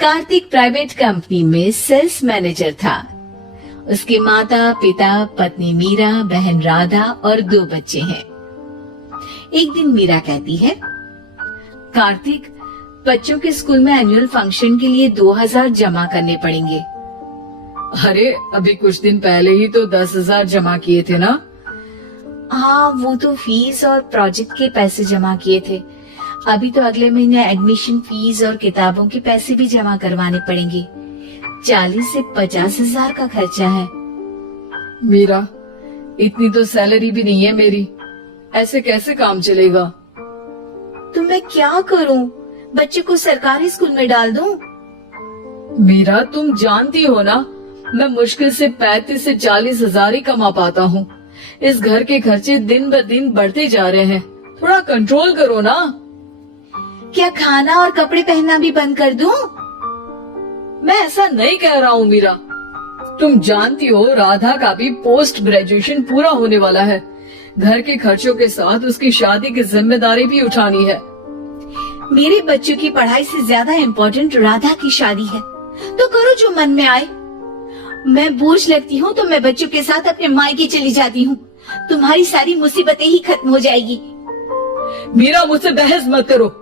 Kartik private company में sales manager था। उसके माता पिता, पत्नी मीरा, बहन राधा और 2 बच्चे हैं। एक दिन मीरा कहती है, कार्तिक, बच्चों के स्कूल में एनुअल फंक्शन के लिए 2000 जमा करने पड़ेंगे। अरे अभी कुछ दिन पहले ही तो 10,000 जमा किए थे ना। हाँ, वो तो फीस और प्रोजेक्ट के पैसे जमा किए थे। अभी तो अगले महीने एडमिशन फीस और किताबों के पैसे भी जमा करवाने पड़ेंगे। 40 से 50,000 का खर्चा है। मीरा, इतनी तो सैलरी भी नहीं है मेरी, ऐसे कैसे काम चलेगा? तो मैं क्या करूं? बच्चे को सरकारी स्कूल में डाल दूं? मीरा, तुम जानती हो ना, मैं मुश्किल से 35 से 40,000 ही कमा पाता हूँ। इस घर के खर्चे दिन ब दिन बढ़ते जा रहे हैं, थोड़ा कंट्रोल करो ना। क्या खाना और कपड़े पहनना भी बंद कर दूं? मैं ऐसा नहीं कह रहा हूँ मीरा। तुम जानती हो राधा का भी पोस्ट ग्रेजुएशन पूरा होने वाला है। घर के खर्चों के साथ उसकी शादी की जिम्मेदारी भी उठानी है। मेरे बच्चों की पढ़ाई से ज्यादा इम्पोर्टेंट राधा की शादी है, तो करो जो मन में आए। मैं बोझ लगती हूँ तो मैं बच्चों के साथ अपने मायके चली जाती हूँ। तुम्हारी सारी मुसीबतें ही खत्म हो जाएगी। मीरा, मुझसे बहस मत करो।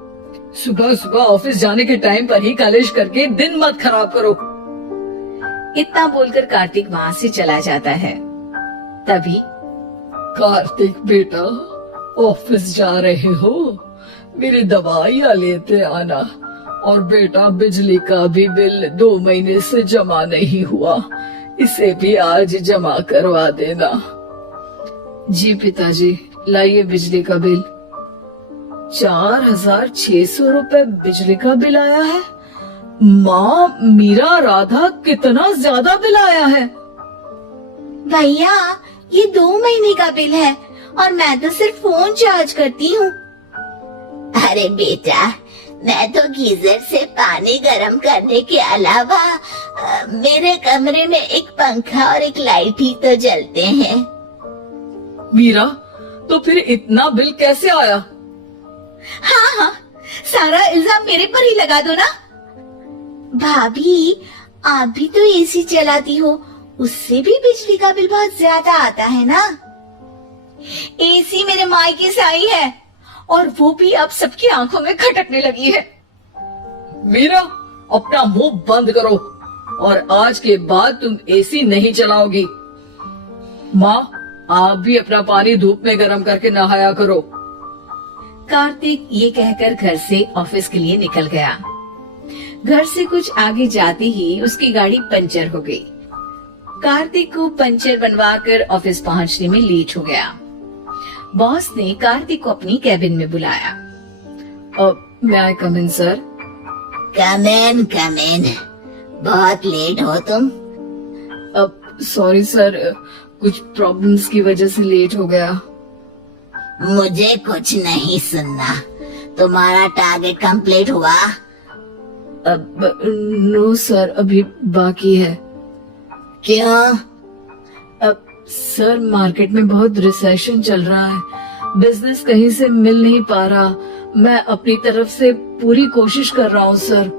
सुबह सुबह ऑफिस जाने के टाइम पर ही कलेश करके दिन मत खराब करो। इतना बोलकर कार्तिक वहाँ से चला जाता है। तभी, कार्तिक बेटा, ऑफिस जा रहे हो? मेरी दवाइयाँ लेते आना। और बेटा, बिजली का भी बिल 2 महीने से जमा नहीं हुआ, इसे भी आज जमा करवा देना। जी पिताजी, लाइए बिजली का बिल। 4,600 रुपए बिजली का बिल आया है। माँ, मीरा, राधा, कितना ज्यादा बिल आया है। भैया, ये 2 महीने का बिल है और मैं तो सिर्फ फोन चार्ज करती हूँ। अरे बेटा, मैं तो गीजर से पानी गर्म करने के अलावा मेरे कमरे में एक पंखा और एक लाइट ही तो जलते हैं। मीरा, तो फिर इतना बिल कैसे आया? हाँ, सारा इल्जाम मेरे पर ही लगा दो ना। भाभी, आप भी तो एसी चलाती हो, उससे भी बिजली का बिल बहुत ज्यादा आता है ना। एसी मेरे मायके से आई है और वो भी अब सबकी आंखों में खटकने लगी है। मीरा, अपना मुंह बंद करो और आज के बाद तुम एसी नहीं चलाओगी। माँ, आप भी अपना पानी धूप में गर्म करके नहाया करो। कार्तिक ये कहकर घर से ऑफिस के लिए निकल गया। घर से कुछ आगे जाते ही उसकी गाड़ी पंचर हो गई। कार्तिक को पंचर बनवाकर ऑफिस पहुंचने में लेट हो गया। बॉस ने कार्तिक को अपनी कैबिन में बुलाया। मैं आई कम इन सर? कम इन। बहुत लेट हो तुम। सॉरी सर, कुछ प्रॉब्लम्स की वजह से लेट हो गया। मुझे कुछ नहीं सुनना। तुम्हारा टारगेट कंप्लीट हुआ? नो सर, अभी बाकी है। क्यों? सर, मार्केट में बहुत रिसेशन चल रहा है, बिजनेस कहीं से मिल नहीं पा रहा। मैं अपनी तरफ से पूरी कोशिश कर रहा हूँ सर।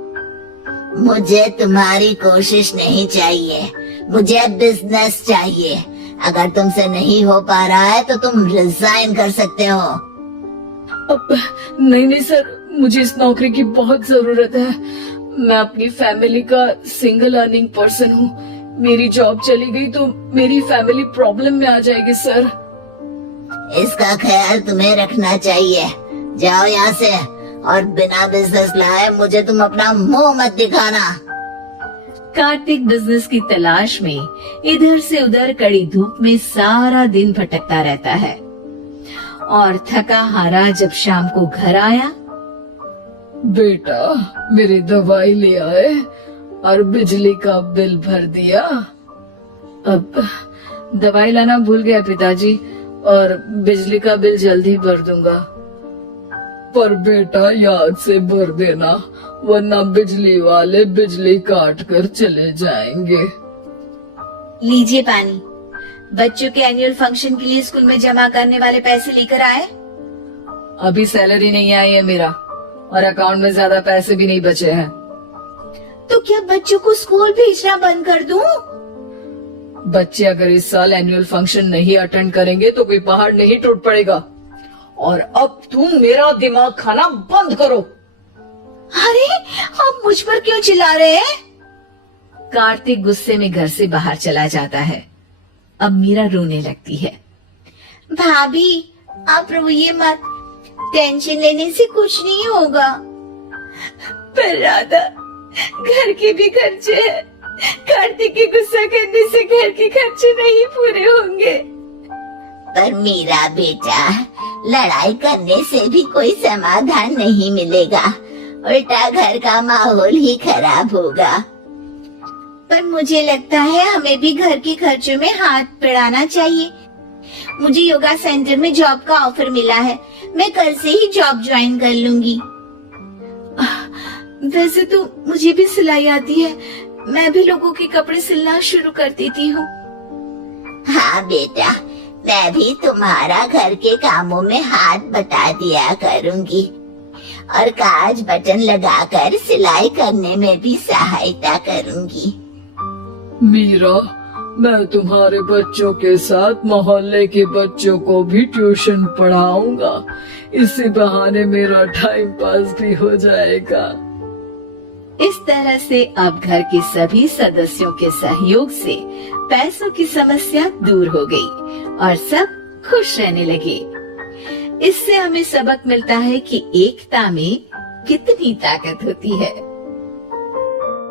मुझे तुम्हारी कोशिश नहीं चाहिए, मुझे बिजनेस चाहिए। अगर तुमसे नहीं हो पा रहा है तो तुम रिजाइन कर सकते हो। नहीं सर, मुझे इस नौकरी की बहुत जरूरत है। मैं अपनी फैमिली का सिंगल अर्निंग पर्सन हूँ। मेरी जॉब चली गई तो मेरी फैमिली प्रॉब्लम में आ जाएगी सर। इसका ख्याल तुम्हें रखना चाहिए। जाओ यहाँ से, और बिना बिजनेस लाए मुझे तुम अपना मुंह मत दिखाना। कार्तिक बिजनेस की तलाश में इधर से उधर कड़ी धूप में सारा दिन भटकता रहता है और थका हारा जब शाम को घर आया। बेटा, मेरी दवाई ले आए और बिजली का बिल भर दिया। अब दवाई लाना भूल गया पिताजी, और बिजली का बिल जल्दी भर दूंगा। पर बेटा, याद से भर देना, वरना बिजली वाले बिजली काट कर चले जाएंगे। लीजिए पानी। बच्चों के एनुअल फंक्शन के लिए स्कूल में जमा करने वाले पैसे लेकर आए? अभी सैलरी नहीं आई है मेरा, और अकाउंट में ज्यादा पैसे भी नहीं बचे हैं। तो क्या बच्चों को स्कूल भेजना बंद कर दूं? बच्चे अगर इस साल एनुअल फंक्शन नहीं अटेंड करेंगे तो कोई पहाड़ नहीं टूट पड़ेगा। और अब तुम मेरा दिमाग खाना बंद करो। अरे आप मुझ पर क्यों चिल्ला रहे हैं? कार्तिक गुस्से में घर से बाहर चला जाता है। अब मीरा रोने लगती है। भाभी आप रोइए मत, टेंशन लेने से कुछ नहीं होगा। पर राधा, घर के भी खर्चे हैं, कार्तिक के गुस्सा करने से घर के खर्चे नहीं पूरे होंगे। पर मीरा बेटा, लड़ाई करने से भी कोई समाधान नहीं मिलेगा, उल्टा घर का माहौल ही खराब होगा। पर मुझे लगता है हमें भी घर के खर्चों में हाथ बढ़ाना चाहिए। मुझे योगा सेंटर में जॉब का ऑफर मिला है, मैं कल से ही जॉब ज्वाइन कर लूंगी। वैसे तो मुझे भी सिलाई आती है, मैं भी लोगों के कपड़े सिलना शुरू कर देती हूँ। हाँ बेटा, मैं भी तुम्हारा घर के कामों में हाथ बटा दिया करूंगी और काज बटन लगाकर सिलाई करने में भी सहायता करूंगी। मीरा, मैं तुम्हारे बच्चों के साथ मोहल्ले के बच्चों को भी ट्यूशन पढ़ाऊंगा। इसी बहाने मेरा टाइम पास भी हो जाएगा। इस तरह से अब घर के सभी सदस्यों के सहयोग से पैसों की समस्या दूर हो गई और सब खुश रहने लगे। इससे हमें सबक मिलता है कि एकता में कितनी ताकत होती है।